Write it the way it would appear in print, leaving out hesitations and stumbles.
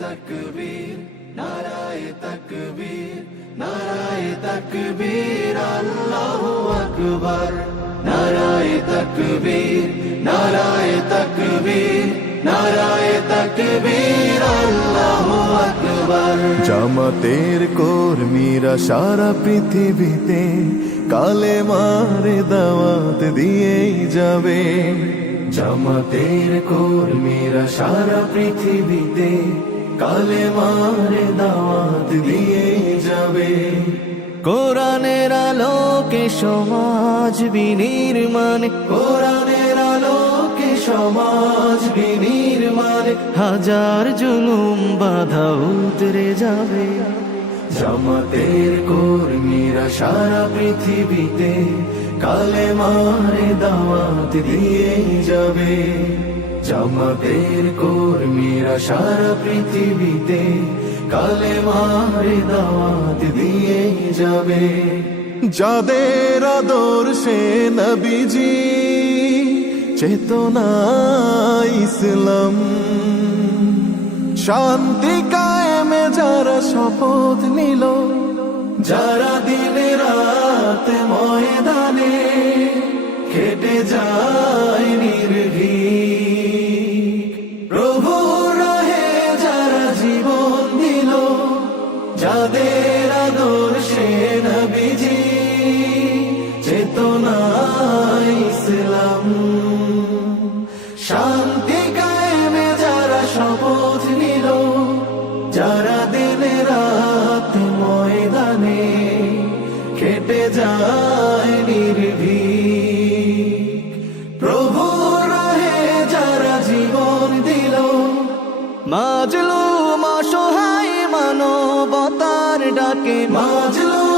তাকবীর নারায়ে তাকবীর নারায়ে তাকবীর আল্লাহু আকবার নারায়ে তাকবীর নারায়ে তাকবীর নারায়ে তাকবীর আল্লাহু আকবার। জামাতের কর্মীরা সারা পৃথিবীতে কালেমার দাওয়াত দিয়েই যাবে। জামাতের কর্মীরা সারা পৃথিবীতে কালেমার দাওয়াত দিয়েই যাবে। কোরআনের আলোকে সমাজ বিনির্মাণ, কোরআনের আলোকে সমাজ বিনির্মাণ, হাজার জুলুম বাধা উতরে যাবে। জামাতের কর্মীরা সারা পৃথিবীতে কালেমার দাওয়াত দিয়ে যাবে। জামাতের কর্মীরা সারা পৃথিবীতে কালেমার দাওয়াত দিয়ে যাবে। যাদের আদর্শে নবীজি চেতনা ইসলাম, শান্তি কায়েমে যারা শপথ নিল, যারা দিনে রাত ময়দানে খেটে যায় নির্ভীক, প্রভুর রাহে যারা জীবন দিল, যাদের আদর্শে নবীজি চেতনা ইসলাম, শান্তি কায়েমে যারা শপথ নিল, যারা দিনে রাত ময়দানে খেটে যায় নির্ভীক, প্রভুর রাহে যারা জীবন দিল, মাজলুম অসহায় মানবতার ডাকে, মাজলুম